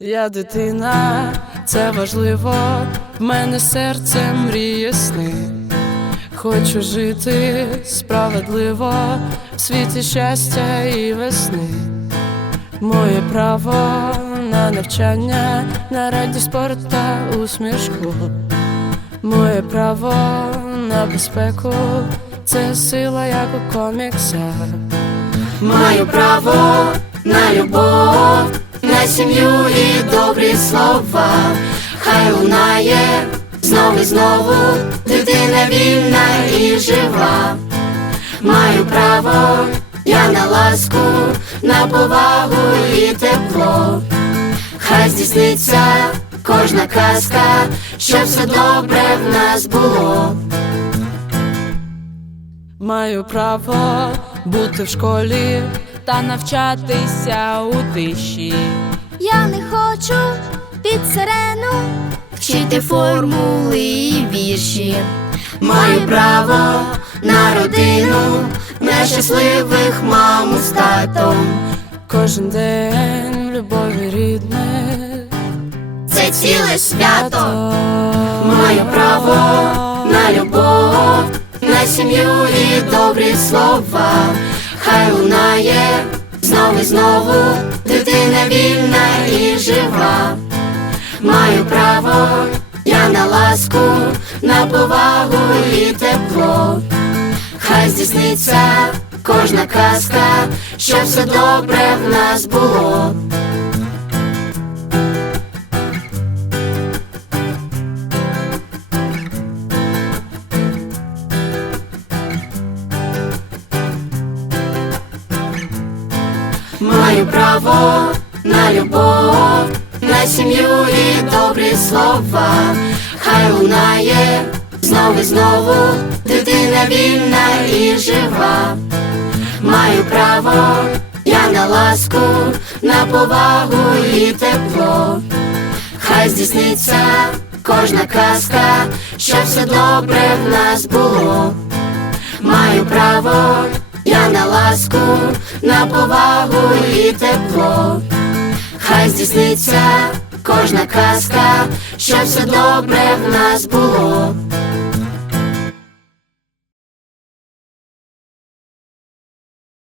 Я дитина, це важливо, в мене серце мріє сни. Хочу жити справедливо в світі щастя і весни. Моє право на навчання, на радість спорт та усмішку. Моє право на безпеку, це сила, як у коміксах. Маю право на любов, сім'ю і добрі слова. Хай лунає знову і знову, дитина вільна і жива. Маю право я на ласку, на повагу і тепло. Хай здійсниться кожна казка, щоб все добре в нас було. Маю право бути в школі. та навчатися у тиші. Я не хочу під сирену вчити формули і вірші. Маю право на родину, на щасливих маму з татом. Кожен день в любові рідне. Це ціле свято. Маю право на любов, на сім'ю і добрі слова. Хай лунає знову і знову, вільна і жива. Маю право я на ласку, на повагу і тепло. Хай здійсниться кожна казка, щоб все добре в нас було. Маю право на любов, на сім'ю і добрі слова. Хай лунає знову і знову, дитина вільна і жива. Маю право я на ласку, на повагу і тепло. Хай здійсниться кожна казка, щоб все добре в нас було. Маю право я на ласку, на повагу і тепло. Хай здійсниться кожна казка, щоб все добре в нас було.